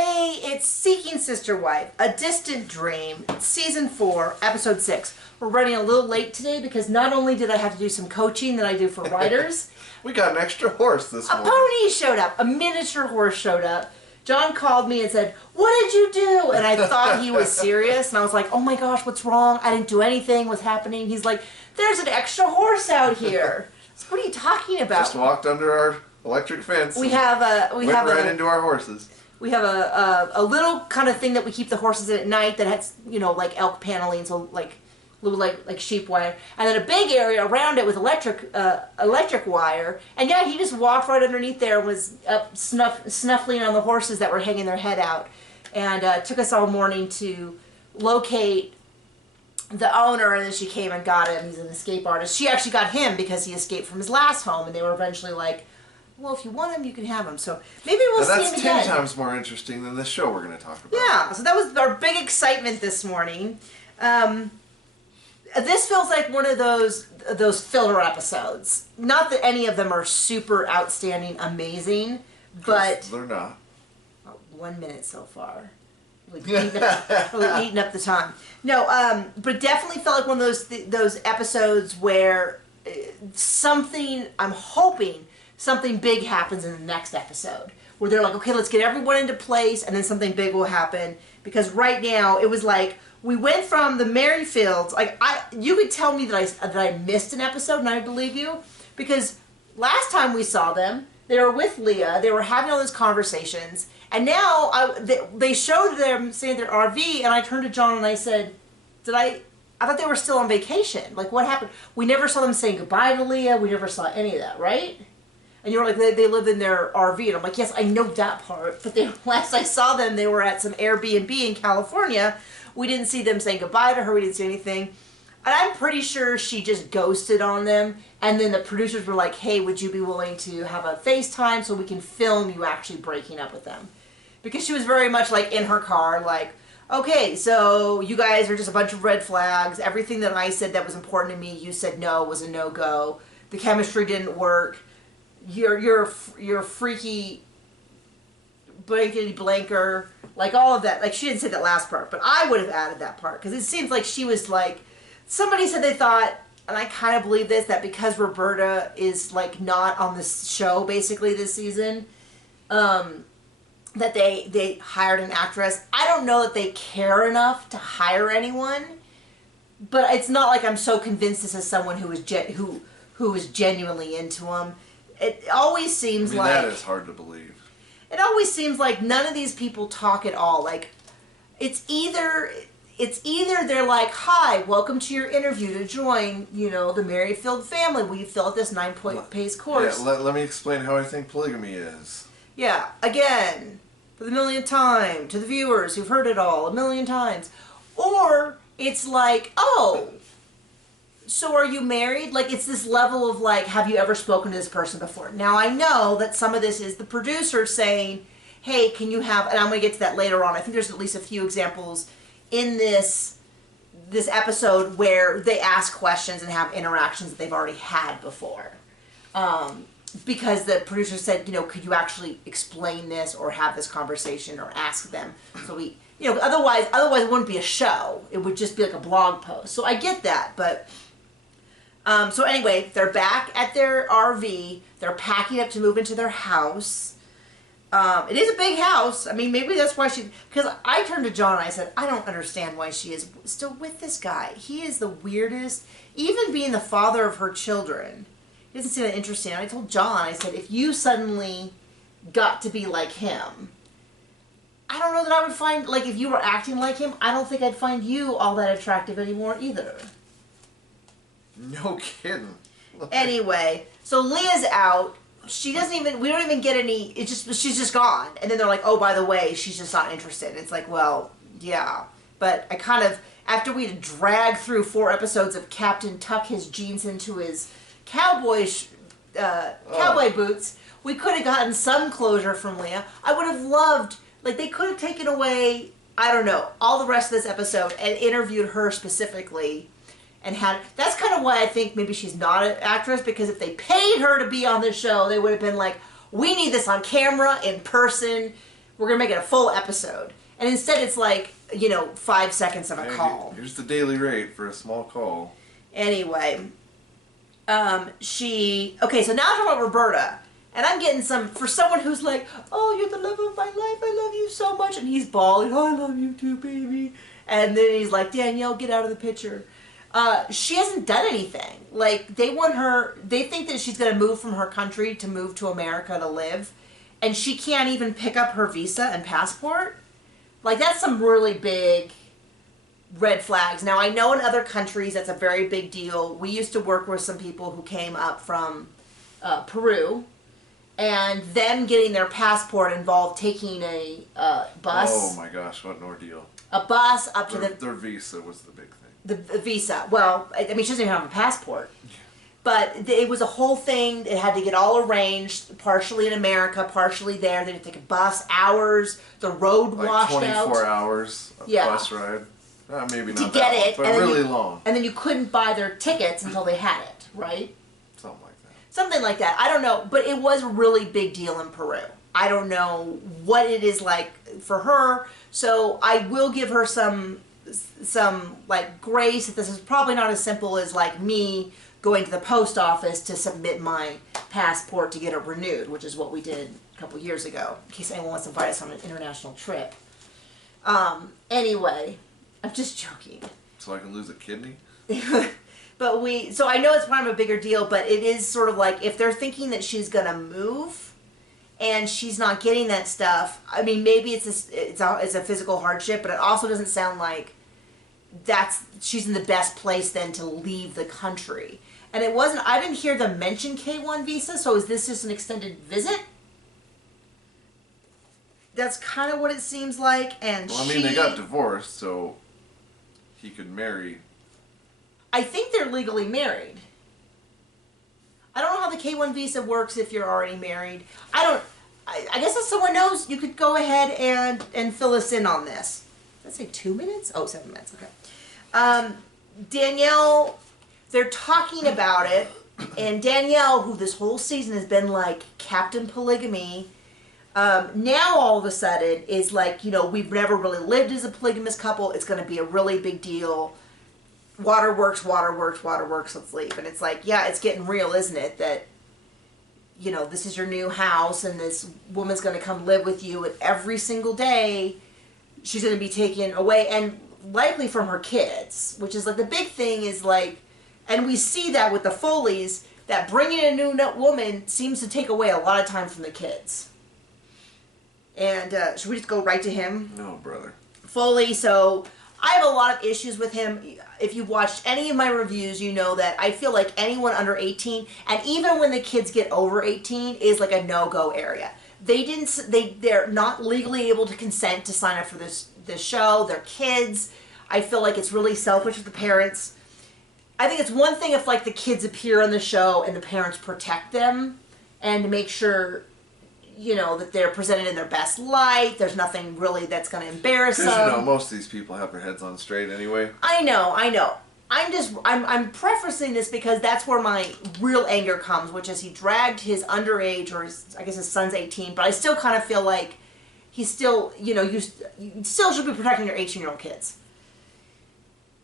Hey, it's Seeking Sister Wife, A Distant Dream, Season 4, Episode 6. We're running a little late today because not only did I have to do some coaching that I do for writers. We got an extra horse this morning. A pony showed up. A miniature horse showed up. John called me and said, "What did you do?" And I thought he was serious. And I was like, "Oh my gosh, what's wrong? I didn't do anything. What's happening?" He's like, "There's an extra horse out here." So what are you talking about? Just walked under our electric fence. We have right into our horses. We have a little kind of thing that we keep the horses in at night that has, you know, like elk paneling, so like little like sheep wire, and then a big area around it with electric wire. And yeah, he just walked right underneath there and was up snuffling on the horses that were hanging their head out, and took us all morning to locate the owner. And then she came and got him. He's an escape artist. She actually got him because he escaped from his last home, and they were eventually like, "Well, if you want him, you can have him." So maybe we'll see him again. That's 10 times more interesting than this show we're going to talk about. Yeah, so that was our big excitement this morning. This feels like one of those filler episodes. Not that any of them are super outstanding, amazing, but they're not. 1 minute so far. Really eating up the time. No, but definitely felt like one of those episodes where something, I'm hoping something big happens in the next episode, where they're like, okay, let's get everyone into place, and then something big will happen. Because right now it was like we went from the Merrifields. Like you could tell me that I missed an episode, and I believe you, because last time we saw them, they were with Leah. They were having all those conversations, and now they showed them staying in their RV, and I turned to John and I said, I thought they were still on vacation. Like, what happened? We never saw them saying goodbye to Leah. We never saw any of that, right? And you were like, they lived in their RV. And I'm like, yes, I know that part. But last I saw them, they were at some Airbnb in California. We didn't see them saying goodbye to her. We didn't see anything. And I'm pretty sure she just ghosted on them. And then the producers were like, hey, would you be willing to have a FaceTime so we can film you actually breaking up with them? Because she was very much like in her car, like, okay, so you guys are just a bunch of red flags. Everything that I said that was important to me, you said no, was a no-go. The chemistry didn't work. You're freaky blankety blanker, like all of that. Like, she didn't say that last part, but I would have added that part, because it seems like she was like, somebody said they thought, and I kind of believe this, that because Roberta is like not on this show basically this season, that they hired an actress. I don't know that they care enough to hire anyone, but it's not like I'm so convinced this is someone who is genuinely into them. It always seems like... that is hard to believe. It always seems like none of these people talk at all. Like, it's either they're like, "Hi, welcome to your interview to join, you know, the Merrifield family. Will you fill out this 9-point pace course?" Yeah, let me explain how I think polygamy is. Yeah, again, for the millionth time, to the viewers who've heard it all 1,000,000 times. Or it's like, "Oh, so are you married?" Like, it's this level of like, have you ever spoken to this person before? Now, I know that some of this is the producer saying, hey, can you have, and I'm going to get to that later on. I think there's at least a few examples in this episode where they ask questions and have interactions that they've already had before. Because the producer said, you know, could you actually explain this or have this conversation or ask them? So we, you know, otherwise it wouldn't be a show. It would just be like a blog post. So I get that, but... so anyway, they're back at their RV. They're packing up to move into their house. It is a big house. I mean, maybe that's why she... Because I turned to John and I said, I don't understand why she is still with this guy. He is the weirdest. Even being the father of her children. He doesn't seem that interesting. And I told John, I said, if you suddenly got to be like him, I don't know that I would find... Like, if you were acting like him, I don't think I'd find you all that attractive anymore either. No kidding. Anyway, so Leah's out. We don't even get any, she's just gone. And then they're like, oh, by the way, she's just not interested. It's like, well, yeah. But I kind of, after we dragged through 4 episodes of Captain tuck his jeans into his cowboy boots, we could have gotten some closure from Leah. I would have loved, like, they could have taken away, I don't know, all the rest of this episode and interviewed her specifically. And that's kind of why I think maybe she's not an actress, because if they paid her to be on this show, they would have been like, we need this on camera, in person, we're going to make it a full episode. And instead it's like, 5 seconds of a call. Here's the daily rate for a small call. Anyway, okay, so now I'm talking about Roberta. And I'm getting for someone who's like, oh, you're the love of my life, I love you so much. And he's bawling, oh, I love you too, baby. And then he's like, Danielle, get out of the picture. She hasn't done anything. Like, they think that she's going to move from her country to move to America to live. And she can't even pick up her visa and passport. Like, that's some really big red flags. Now, I know in other countries that's a very big deal. We used to work with some people who came up from Peru. And them getting their passport involved taking a bus. Oh my gosh, what an ordeal. A bus up to their visa was the big thing. The visa. Well, I mean, she doesn't even have a passport. Yeah. But it was a whole thing. It had to get all arranged, partially in America, partially there. They had to take a bus, hours, the road washed 24 out. 24 hours of bus ride. Maybe not to get that it, long, but really long. And then you couldn't buy their tickets until they had it, right? Something like that. Something like that. I don't know, but it was a really big deal in Peru. I don't know what it is like for her, so I will give her some like grace that this is probably not as simple as like me going to the post office to submit my passport to get it renewed, which is what we did a couple years ago, in case anyone wants to invite us on an international trip. Anyway, I'm just joking. So I can lose a kidney? So I know it's kind of a bigger deal, but it is sort of like if they're thinking that she's going to move and she's not getting that stuff, I mean, maybe it's a physical hardship, but it also doesn't sound like she's in the best place then to leave the country. And I didn't hear them mention K1 visa, so is this just an extended visit? That's kind of what it seems like. And well, I mean, they got divorced, so he could marry. I think they're legally married. I don't know how the K1 visa works if you're already married. I guess if someone knows, you could go ahead and fill us in on this. Did I say 2 minutes? Oh, 7 minutes. Okay. Danielle, they're talking about it, and Danielle, who this whole season has been like Captain Polygamy, now all of a sudden is like, we've never really lived as a polygamous couple. It's going to be a really big deal. Waterworks, let's leave. And it's like, yeah, it's getting real, isn't it? That, this is your new house and this woman's going to come live with you, and every single day she's going to be taken away and likely from her kids, which is like the big thing is like, and we see that with the Foleys, that bringing in a new woman seems to take away a lot of time from the kids. And should we just go right to him? No, brother. Foley, so I have a lot of issues with him. If you've watched any of my reviews, you know that I feel like anyone under 18, and even when the kids get over 18, is like a no-go area. They're not legally able to consent to sign up for this show. They're kids. I feel like it's really selfish of the parents. I think it's one thing if like the kids appear on the show and the parents protect them and make sure that they're presented in their best light. There's nothing really that's going to embarrass them. Because most of these people have their heads on straight anyway. I know. I'm prefacing this because that's where my real anger comes, which is he dragged his underage, or I guess his son's 18, but I still kind of feel like he's still, you still should be protecting your 18-year-old kids.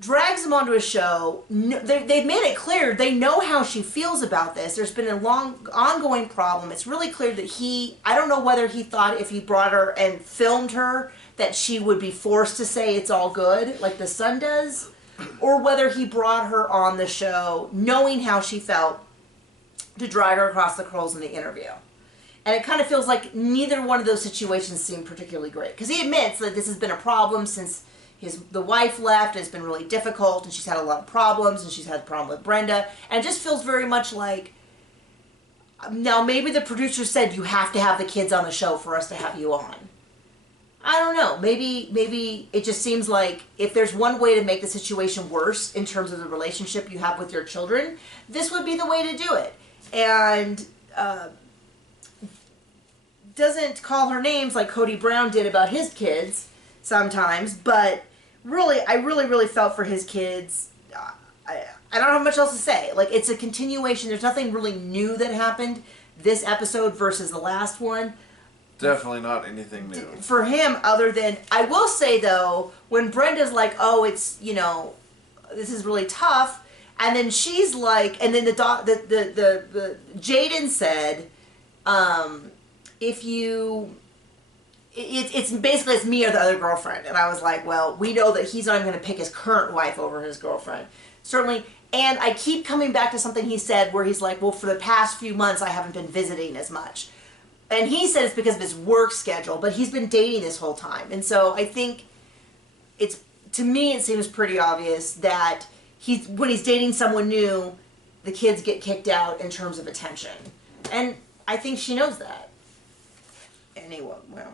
Drags him onto a show. They've made it clear they know how she feels about this. There's been a long, ongoing problem. It's really clear that I don't know whether he thought if he brought her and filmed her that she would be forced to say it's all good, like the son does, or whether he brought her on the show knowing how she felt to drag her across the coals in the interview. And it kind of feels like neither one of those situations seemed particularly great. Because he admits that this has been a problem since the wife left. It's been really difficult, and she's had a lot of problems, and she's had a problem with Brenda. And it just feels very much like, now maybe the producer said you have to have the kids on the show for us to have you on. I don't know. Maybe it just seems like if there's one way to make the situation worse in terms of the relationship you have with your children, this would be the way to do it. And doesn't call her names like Cody Brown did about his kids sometimes, but really, I really felt for his kids. I don't have much else to say. Like, it's a continuation. There's nothing really new that happened this episode versus the last one. Definitely not anything new. For him, other than, I will say though, when Brenda's like, oh, it's, you know, this is really tough, and then she's like, and then the Jaden said, if you, it's basically it's me or the other girlfriend, and I was like, well, we know that he's not even going to pick his current wife over his girlfriend, certainly. And I keep coming back to something he said where he's like, well, for the past few months I haven't been visiting as much. And he said it's because of his work schedule, but he's been dating this whole time. And so I think it's, to me, it seems pretty obvious that when he's dating someone new, the kids get kicked out in terms of attention. And I think she knows that. Anyway, well.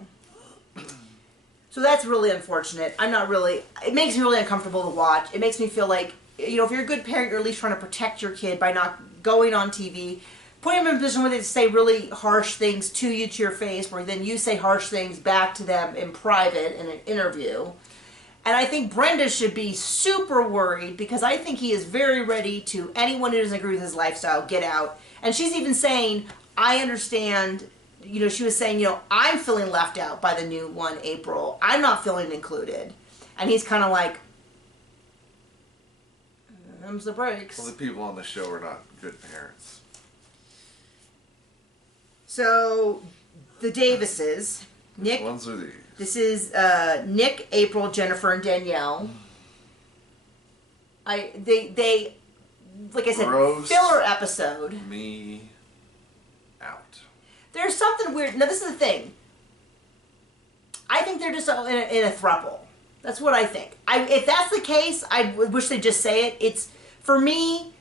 So that's really unfortunate. It makes me really uncomfortable to watch. It makes me feel like, you know, if you're a good parent, you're at least trying to protect your kid by not going on TV, putting them in a position where they say really harsh things to you, to your face, where then you say harsh things back to them in private in an interview. And I think Brenda should be super worried because I think he is very ready to, anyone who doesn't agree with his lifestyle, get out. And she's even saying, I understand, you know, she was saying, you know, I'm feeling left out by the new one, April. I'm not feeling included. And he's kind of like, them's the breaks. Well, the people on the show are not good parents. So, the Davises, Nick. Which ones are these? This is Nick, April, Jennifer, and Danielle. They like I said, Gross filler episode. Me out. There's something weird. Now, this is the thing. I think they're just in a throuple. That's what I think. If that's the case, I wish they'd just say it. It's, for me,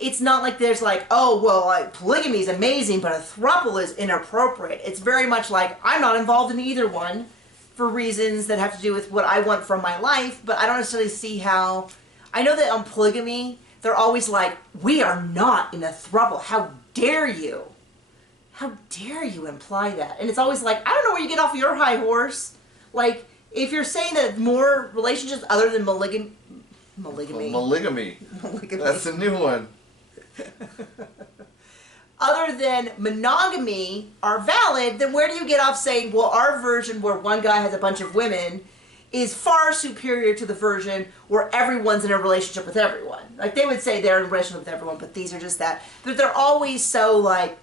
it's not like there's like, oh, well, like, polygamy is amazing, but a throuple is inappropriate. It's very much like, I'm not involved in either one for reasons that have to do with what I want from my life, but I don't necessarily see how. I know that on polygamy, they're always like, we are not in a throuple. How dare you? How dare you imply that? And it's always like, I don't know where you get off your high horse. Like, if you're saying that more relationships other than polygamy. Polygamy. That's a new one. Other than monogamy are valid, then where do you get off saying, well, our version where one guy has a bunch of women is far superior to the version where everyone's in a relationship with everyone? Like, they would say they're in a relationship with everyone, but these are just that. But they're always so like,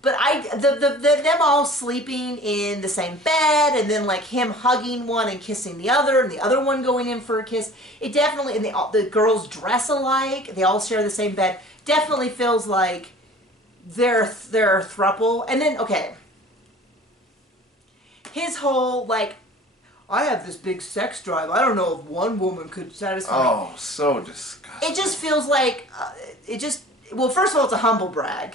but them all sleeping in the same bed, and then like him hugging one and kissing the other, and the other one going in for a kiss. It definitely, and the girls dress alike. They all share the same bed. Definitely feels like they're a throuple. And then, okay, his whole like, I have this big sex drive. I don't know if one woman could satisfy me. Oh, so disgusting. It just feels like, well, first of all, it's a humble brag.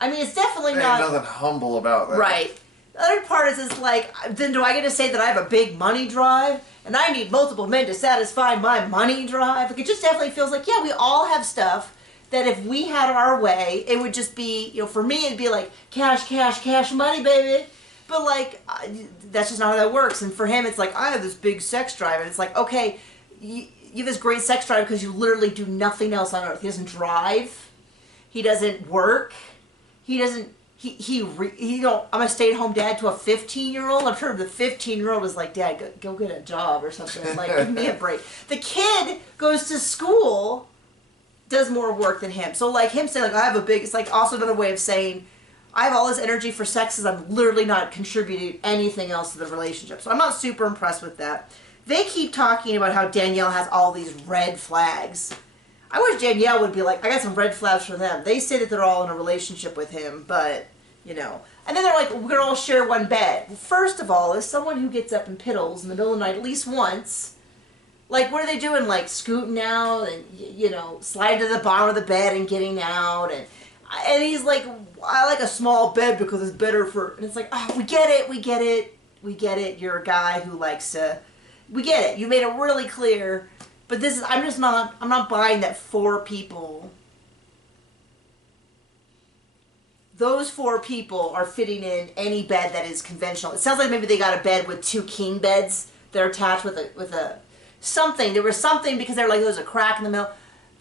I mean, it's definitely Ain't not. nothing humble about that. Right. The other part is like, then do I get to say that I have a big money drive and I need multiple men to satisfy my money drive? Like, it just definitely feels like, yeah, we all have stuff that if we had our way, it would just be, you know, for me, it'd be like cash, cash, cash money, baby. But like, that's just not how that works. And for him, it's like, I have this big sex drive. And it's like, okay, you have this great sex drive because you literally do nothing else on earth. He doesn't drive. He doesn't work. He doesn't, you know, I'm a stay-at-home dad to a 15-year-old. I'm sure the 15-year-old is like, Dad, go get a job or something. Like, give me a break. The kid goes to school, does more work than him. So, like, him saying, like, I have a big, it's like also another way of saying, I have all this energy for sex as I'm literally not contributing anything else to the relationship. So I'm not super impressed with that. They keep talking about how Danielle has all these red flags. I wish Danielle would be like, I got some red flags for them. They say that they're all in a relationship with him, but, you know. And then they're like, we're going to all share one bed. Well, first of all, as someone who gets up and piddles in the middle of the night at least once, like, what are they doing? Like, scooting out and, you know, sliding to the bottom of the bed and getting out. And he's like, I like a small bed because it's better for, and it's like, oh, we get it. You're a guy who likes to, we get it. You made it really clear. But this is, I'm not buying that 4 people, those 4 people are fitting in any bed that is conventional. It sounds like maybe they got a bed with 2 king beds that are attached with a something. There was something because they were like, there's a crack in the middle.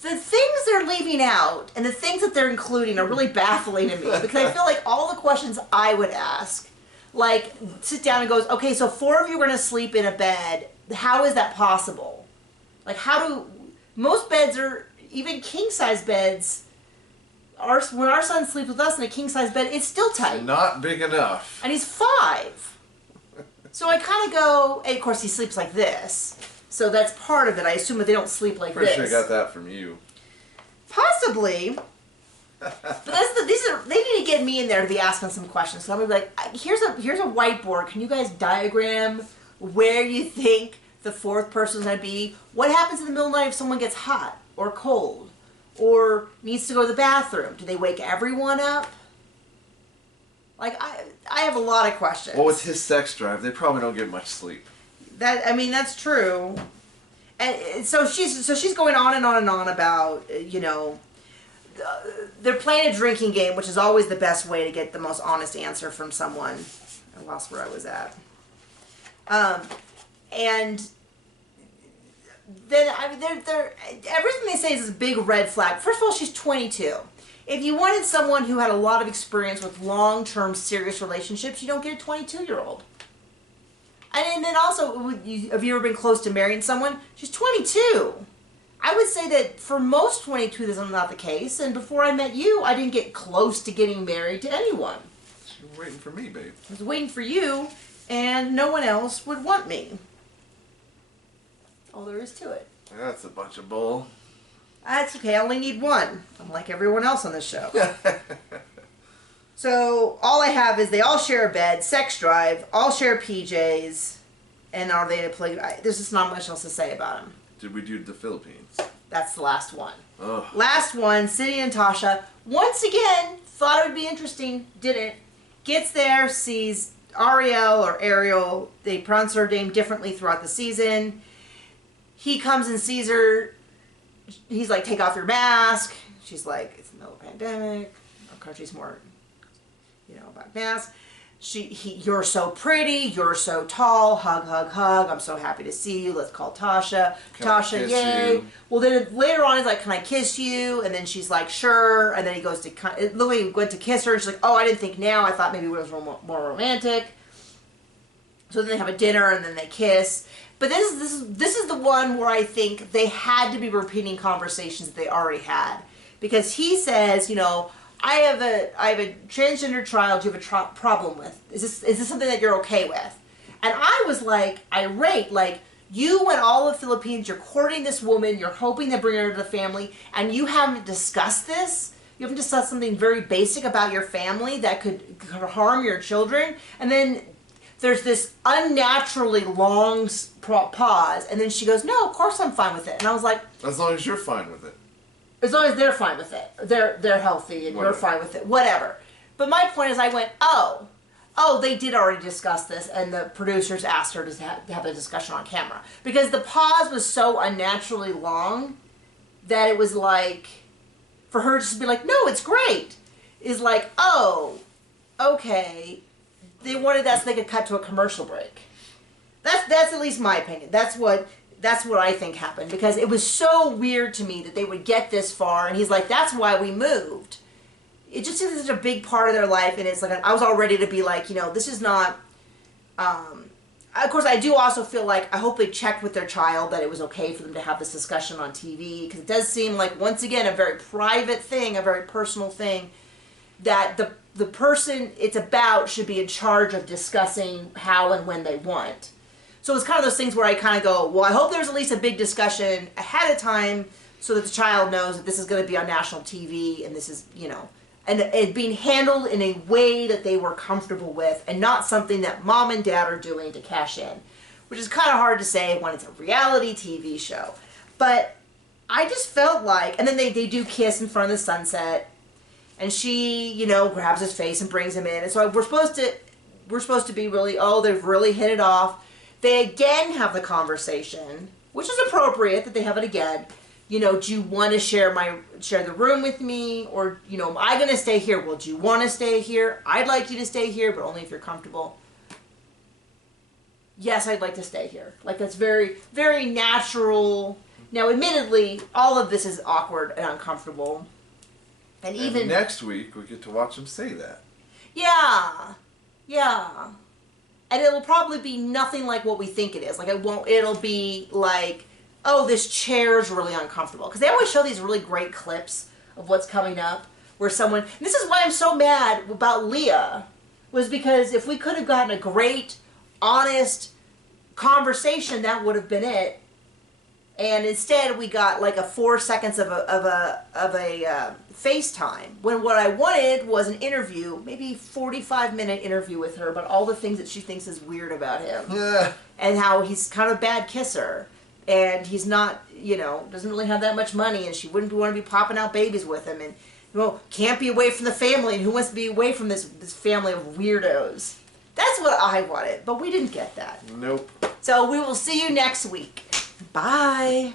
the things they're leaving out and the things that they're including are really baffling to me because I feel like all the questions I would ask, like sit down and goes, okay, so 4 of you are going to sleep in a bed. How is that possible? Like most beds are, even king size beds, when our son sleeps with us in a king size bed, it's still tight. Not big enough. And he's 5. So I kind of go, and of course he sleeps like this. So that's part of it. I assume that they don't sleep like Pretty this. sure I got that from you. Possibly. But they need to get me in there to be asking some questions. So I'm gonna be like, here's a whiteboard. Can you guys diagram where you think the 4th person's gonna be? What happens in the middle of the night if someone gets hot or cold or needs to go to the bathroom? Do they wake everyone up? Like I have a lot of questions. Well, with his sex drive, they probably don't get much sleep. That's true. And so she's going on and on and on about, they're playing a drinking game, which is always the best way to get the most honest answer from someone. I lost where I was at. And then everything they say is a big red flag. First of all, she's 22. If you wanted someone who had a lot of experience with long-term serious relationships, you don't get a 22-year-old. And then also, have you ever been close to marrying someone? She's 22. I would say that for most 22, this is not the case. And before I met you, I didn't get close to getting married to anyone. You were waiting for me, babe. I was waiting for you, and no one else would want me. All there is to it. That's a bunch of bull. That's okay. I only need one, unlike everyone else on this show. So all I have is they all share a bed, sex drive, all share PJs, and are they to play? There's just not much else to say about them. Did we do the Philippines? That's the last one. Ugh. Last one, City and Tasha. Once again, thought it would be interesting, didn't. Gets there, sees Ariel or Ariel. They pronounce her name differently throughout the season. He comes and sees her. He's like, take off your mask. She's like, it's the middle of a pandemic. Our country's more, about masks. You're so pretty. You're so tall. Hug, hug, hug. I'm so happy to see you. Let's call Tasha. Tasha, yay. You? Well, then later on, he's like, can I kiss you? And then she's like, sure. And then he goes to, Louis went to kiss her. And she's like, oh, I didn't think now. I thought maybe it was more romantic. So then they have a dinner and then they kiss. But this is the one where I think they had to be repeating conversations that they already had, because he says, I have a transgender child you have a problem with. Is this something that you're okay with? And I was like irate, like, you went all of the Philippines, you're courting this woman, you're hoping to bring her to the family, and you haven't discussed this. You haven't discussed something very basic about your family that could harm your children, and then there's this unnaturally long pause, and then she goes, no, of course I'm fine with it. And I was like, as long as you're fine with it. As long as they're fine with it. They're healthy and you're fine with it. Whatever. But my point is I went, oh, they did already discuss this, and the producers asked her to have a discussion on camera. Because the pause was so unnaturally long that it was like, for her just to be like, no, it's great, is like, oh, okay. They wanted that so they could cut to a commercial break. That's at least my opinion. That's what I think happened, because it was so weird to me that they would get this far, and he's like, that's why we moved. It just is such a big part of their life, and it's like, I was all ready to be like, this is not, of course, I do also feel like, I hope they checked with their child that it was okay for them to have this discussion on TV, because it does seem like, once again, a very private thing, a very personal thing, that the person it's about should be in charge of discussing how and when they want. So it's kind of those things where I kind of go, well, I hope there's at least a big discussion ahead of time so that the child knows that this is going to be on national TV, and this is, and it being handled in a way that they were comfortable with, and not something that mom and dad are doing to cash in, which is kind of hard to say when it's a reality TV show. But I just felt like, and then they do kiss in front of the sunset, and she, grabs his face and brings him in, and so we're supposed to be really, they've really hit it off. They again have the conversation, which is appropriate that they have it again. Do you want to share the room with me? Or, am I going to stay here? Well, do you want to stay here? I'd like you to stay here, but only if you're comfortable. Yes, I'd like to stay here. Like, that's very, very natural. Now, admittedly, all of this is awkward and uncomfortable. And even next week, we get to watch him say that. Yeah. Yeah. And it'll probably be nothing like what we think it is. Like, it'll be like, oh, this chair's really uncomfortable. Because they always show these really great clips of what's coming up. Where someone, and this is why I'm so mad about Leah, was because if we could have gotten a great, honest conversation, that would have been it. And instead, we got like a 4 seconds of a FaceTime. When what I wanted was an interview, maybe 45-minute interview with her about all the things that she thinks is weird about him. Yeah. And how he's kind of a bad kisser. And he's not, doesn't really have that much money. And she wouldn't want to be popping out babies with him. And, can't be away from the family. And who wants to be away from this family of weirdos? That's what I wanted. But we didn't get that. Nope. So we will see you next week. Bye.